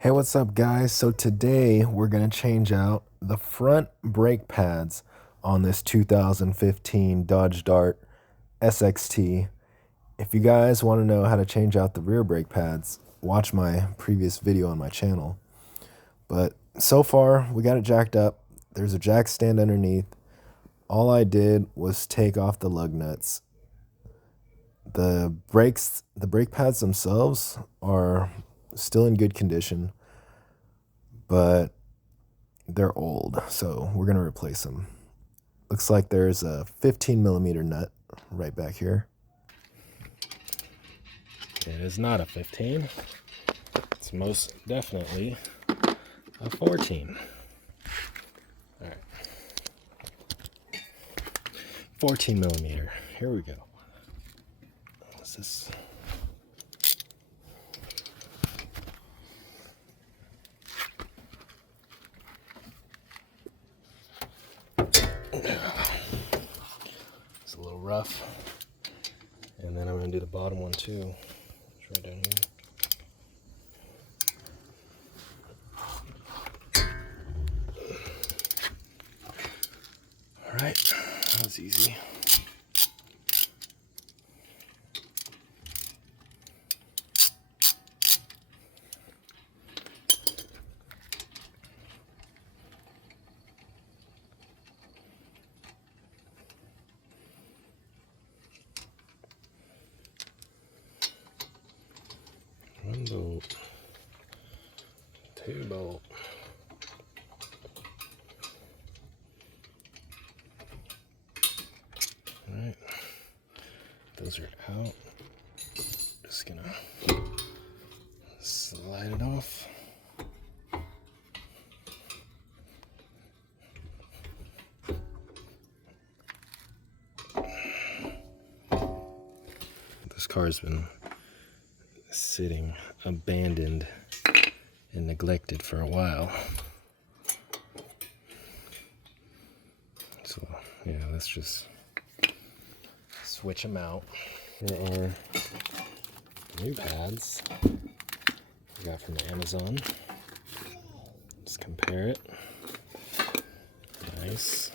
Hey, what's up, guys? So today we're going to change out the front brake pads on this 2015 Dodge Dart SXT. If you guys want to know how to change out the rear brake pads, watch my previous video on my channel. But so far, we got it jacked up. There's a jack stand underneath. All I did was take off the lug nuts. The brake pads themselves are still in good condition, but they're old, so we're gonna replace them. Looks like there's a 15mm nut right back here. It is not a 15. It's most definitely a 14. All right. 14mm. Here we go. What's this? It's a little rough. And then I'm going to do the bottom one too. It's right down here. Alright, that was easy. One bolt, two bolt. Alright, those are out. Just gonna slide it off. This car's been sitting abandoned and neglected for a while. So yeah, let's just switch them out. Here are new pads we got from Amazon. Let's compare it. Nice.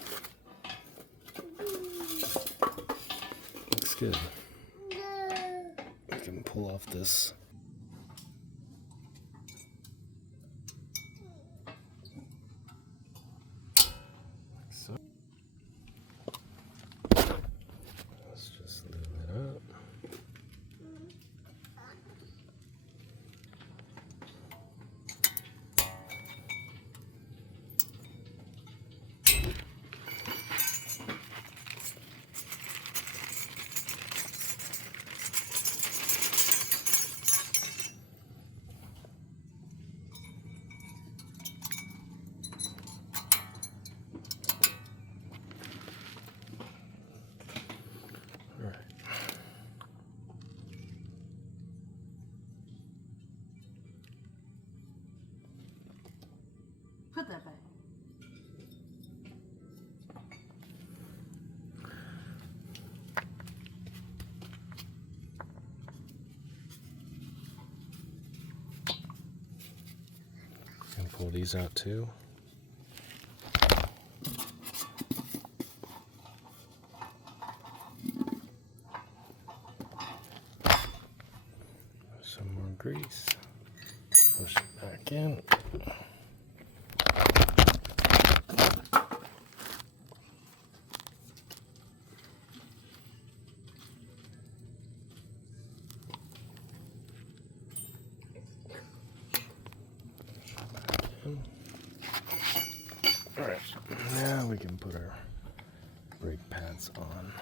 Looks good. We can pull off this. So let's just leave it up. Put that back. And pull these out too. Some more grease. Push it back in. Alright, now we can put our brake pads on.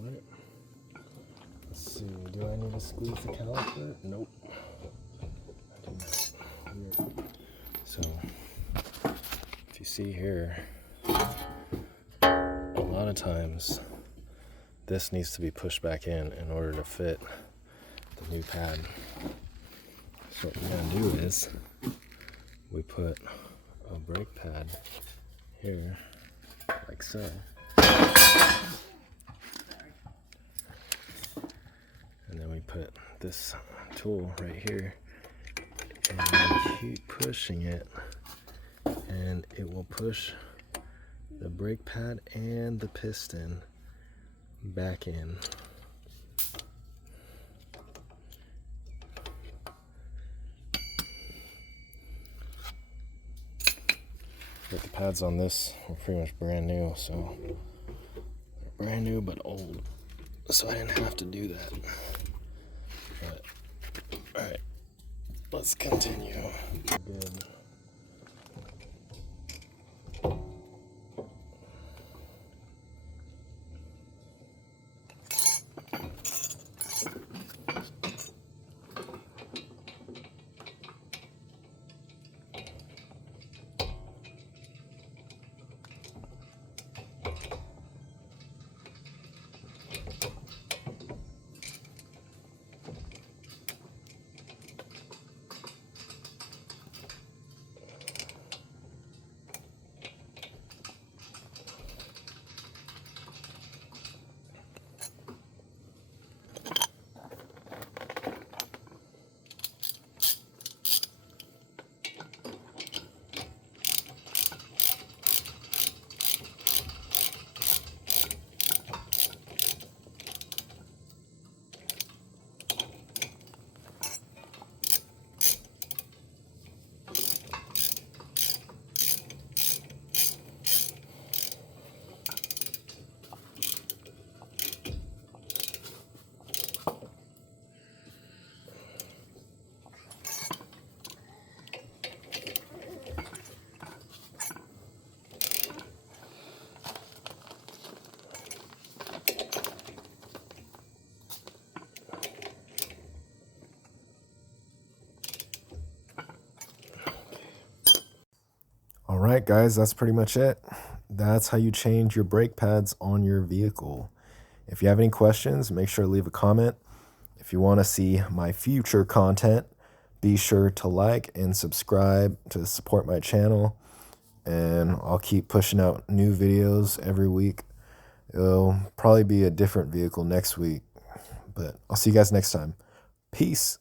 Alright. Let's see, do I need to squeeze the caliper? Nope. I do not. So, if you see here, a lot of times this needs to be pushed back in order to fit the new pad. So what we're gonna do is we put a brake pad here, like so. And then we put this tool right here and we keep pushing it, and it will push the brake pad and the piston back in. But the pads on this were pretty much brand new, so they're brand new but old, so I didn't have to do that. But alright, let's continue. Good. All right, guys, that's pretty much it. That's how you change your brake pads on your vehicle. If you have any questions, make sure to leave a comment. If you want to see my future content, be sure to like and subscribe to support my channel. And I'll keep pushing out new videos every week. It'll probably be a different vehicle next week, but I'll see you guys next time. Peace.